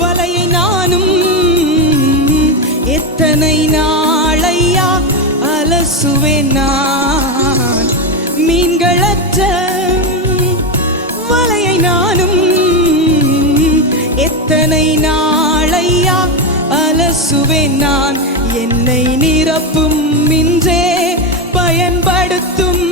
வலையை நானும் எத்தனை நாளையா அலசுவேன் நான். மீன்களற்ற வலையை நானும் எத்தனை நாளையா அலசுவேன் நான். என்னை நிரப்பும் இன்றே பயன்படுத்தும்